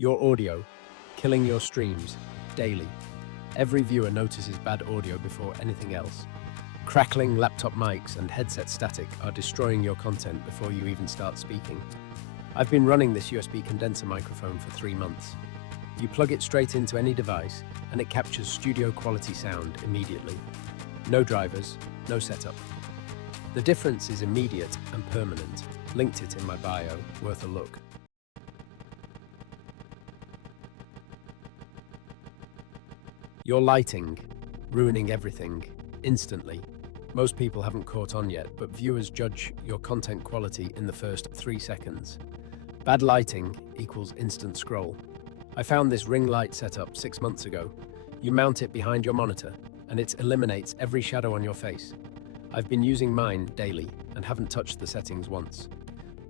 Your audio, killing your streams, daily. Every viewer notices bad audio before anything else. Crackling laptop mics and headset static are destroying your content before you even start speaking. I've been running this USB condenser microphone for 3 months. You plug it straight into any device and it captures studio quality sound immediately. No drivers, no setup. The difference is immediate and permanent. Linked it in my bio, worth a look. Your lighting, ruining everything, instantly. Most people haven't caught on yet, but viewers judge your content quality in the first 3 seconds. Bad lighting equals instant scroll. I found this ring light setup 6 months ago. You mount it behind your monitor, and it eliminates every shadow on your face. I've been using mine daily and haven't touched the settings once.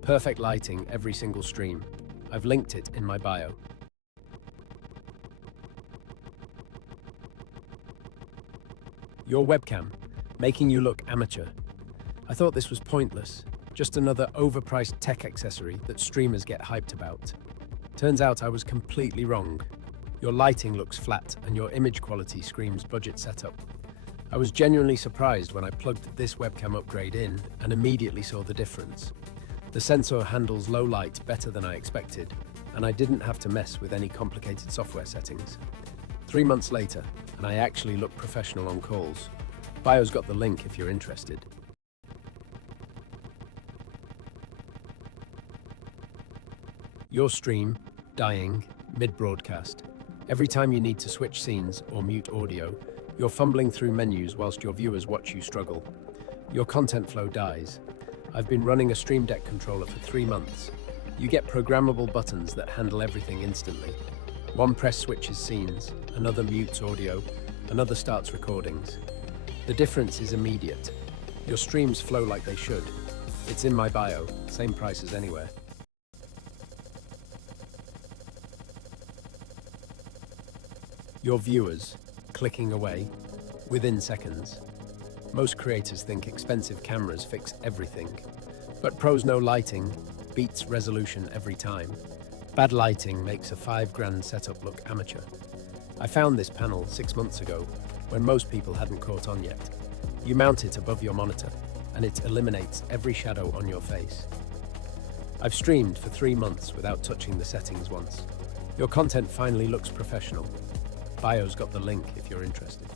Perfect lighting every single stream. I've linked it in my bio. Your webcam, making you look amateur. I thought this was pointless, just another overpriced tech accessory that streamers get hyped about. Turns out I was completely wrong. Your lighting looks flat and your image quality screams budget setup. I was genuinely surprised when I plugged this webcam upgrade in and immediately saw the difference. The sensor handles low light better than I expected, and I didn't have to mess with any complicated software settings. 3 months later, and I actually look professional on calls. Bio's got the link if you're interested. Your stream, dying, mid-broadcast. Every time you need to switch scenes or mute audio, you're fumbling through menus whilst your viewers watch you struggle. Your content flow dies. I've been running a Stream Deck controller for 3 months. You get programmable buttons that handle everything instantly. One press switches scenes, another mutes audio, another starts recordings. The difference is immediate. Your streams flow like they should. It's in my bio, same price as anywhere. Your viewers, clicking away, within seconds. Most creators think expensive cameras fix everything, but pros know lighting beats resolution every time. Bad lighting makes a $5 setup look amateur. I found this panel 6 months ago when most people hadn't caught on yet. You mount it above your monitor and it eliminates every shadow on your face. I've streamed for 3 months without touching the settings once. Your content finally looks professional. Bio's got the link if you're interested.